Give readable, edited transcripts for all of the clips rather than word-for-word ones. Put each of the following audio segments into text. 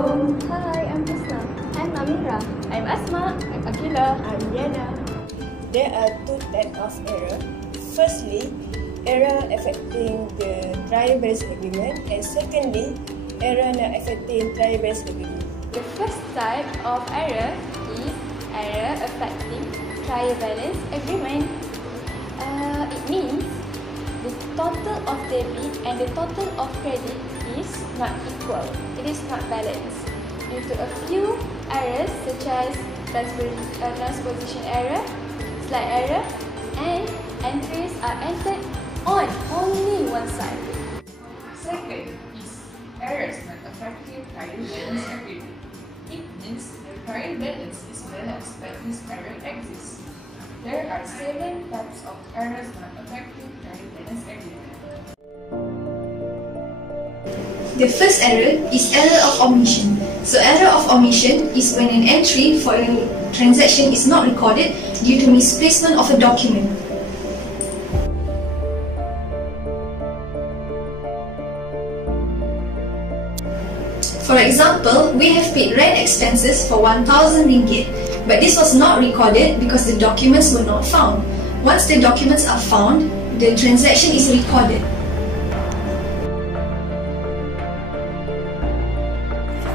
Hi, I'm Husna. I'm Amira. I'm Asma. I'm Akila. I'm Yana. There are two types of error. Firstly, error affecting the trial-based agreement, and secondly, error not affecting trial-based agreement. The first type of error is error affecting trial balance agreement. It means the total of debit and the total of credit is not equal. It is not balanced due to a few errors such as transposition error, slide error, and entries are entered on only one side. Second is errors not affecting trial balance agreement. It means the trial balance is balanced but this error exists. There are 7 types of errors not affecting trial balance agreement. The first error is error of omission. So error of omission is when an entry for a transaction is not recorded due to misplacement of a document. For example, we have paid rent expenses for 1,000 ringgit, but this was not recorded because the documents were not found. Once the documents are found, the transaction is recorded.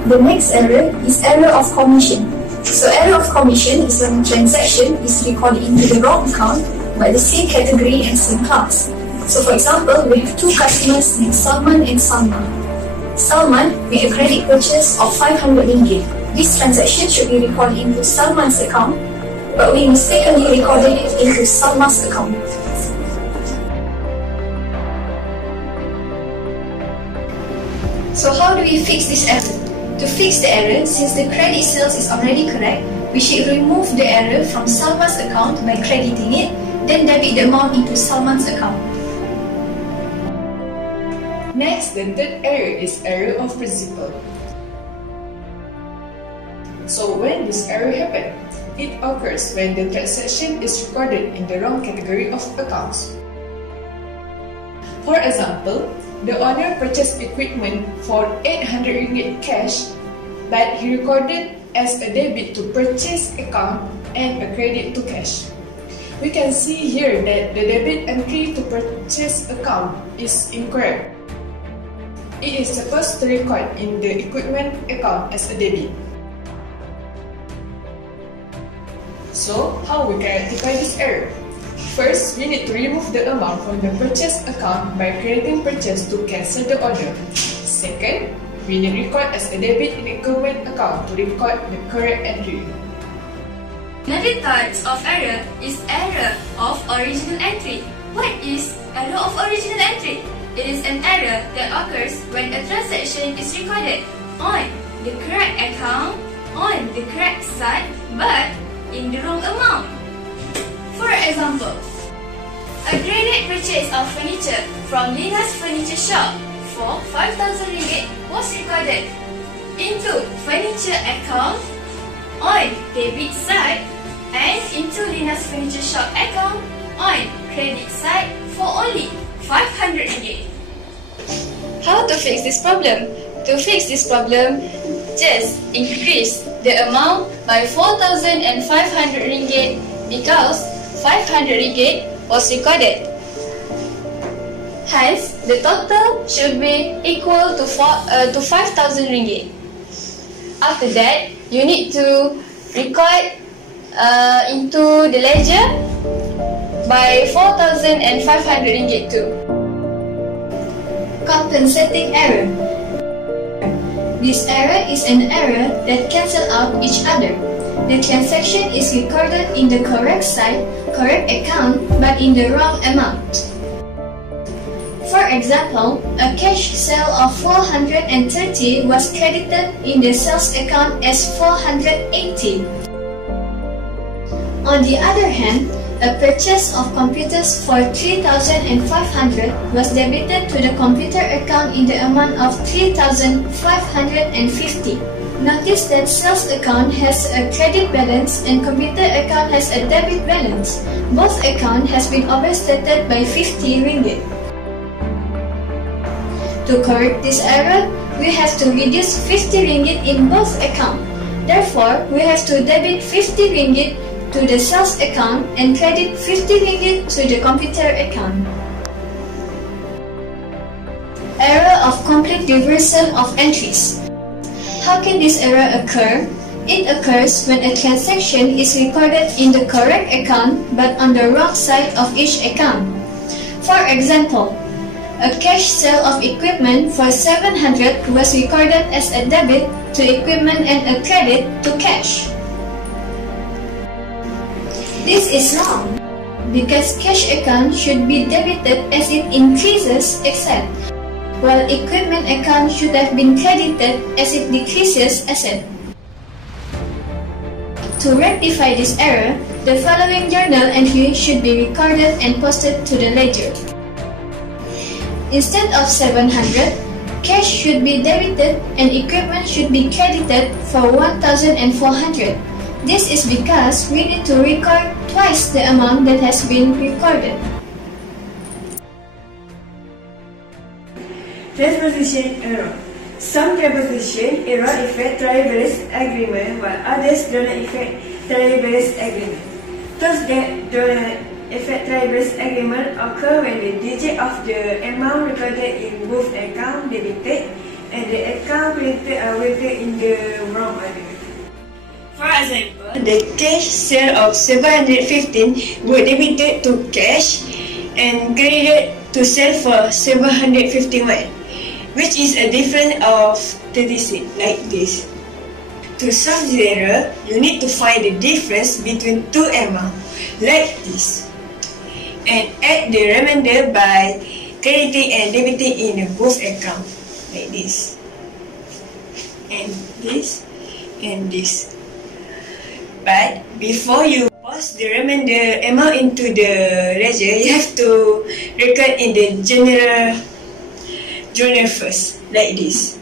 The next error is error of commission. So error of commission is when a transaction is recorded into the wrong account but the same category and same class. So for example, we have two customers named Salman and Salma. Salman made a credit purchase of 500 ringgit. This transaction should be recorded into Salman's account, but we mistakenly recorded it into Salma's account. So how do we fix this error? To fix the error, since the credit sales is already correct, we should remove the error from Salma's account by crediting it, then debit the amount into Salman's account. Next, the third error is error of principal. So when this error happens, it occurs when the transaction is recorded in the wrong category of accounts. For example, the owner purchased equipment for 800 ringgit cash, but he recorded as a debit to purchase account and a credit to cash. We can see here that the debit entry to purchase account is incorrect. It is supposed to record in the equipment account as a debit. So, how we can rectify this error? First, we need to remove the amount from the purchase account by creating purchase to cancel the order. Second, we need to record as a debit in equipment account to record the correct entry. Another type of error is error of original entry. What is error of original entry? It is an error that occurs when a transaction is recorded on the correct account, on the correct site, but in the wrong amount. For example, a credit purchase of furniture from Lina's furniture shop for 5,000 ringgit was recorded into furniture account on debit side and into Lina's furniture shop account on credit side for only 500 ringgit. How to fix this problem? To fix this problem, just increase the amount by 4,500 ringgit because 500 ringgit was recorded. Hence, the total should be equal to 5,000 ringgit. After that, you need to record into the ledger by 4,500 ringgit too. Compensating error. This error is an error that cancels out each other. The transaction is recorded in the correct site, correct account, but in the wrong amount. For example, a cash sale of 430 was credited in the sales account as 480. On the other hand, a purchase of computers for 3,500 was debited to the computer account in the amount of 3,550. Notice that sales account has a credit balance and computer account has a debit balance. Both account has been overstated by 50 ringgit. To correct this error, we have to reduce 50 ringgit in both accounts. Therefore, we have to debit 50 ringgit to the sales account and credit 50 ringgit to the computer account. Error of complete reversal of entries. How can this error occur? It occurs when a transaction is recorded in the correct account but on the wrong side of each account. For example, a cash sale of equipment for 700 was recorded as a debit to equipment and a credit to cash. This is wrong because cash account should be debited as it increases asset, while equipment account should have been credited as it decreases asset. To rectify this error, the following journal entry should be recorded and posted to the ledger. Instead of 700, cash should be debited and equipment should be credited for 1,400. This is because we need to record twice the amount that has been recorded. Transposition error. Some transposition error affect trial balance agreement while others do not affect trial balance agreement. Those that do not affect trial balance agreement occur when the digit of the amount recorded in both accounts debited and the account credited are weighted in the wrong order. For example, the cash sale of 715 were debited to cash and credited to sale for 751. Which is a difference of 36, like this. To solve the error, you need to find the difference between two amounts, like this, and add the remainder by crediting and debiting in both accounts, like this, and this, and this. But before you post the remainder amount into the ledger, you have to record in the journal first, like this.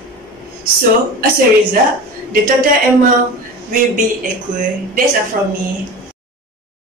So, as a result, the total amount will be equal. That's all from me.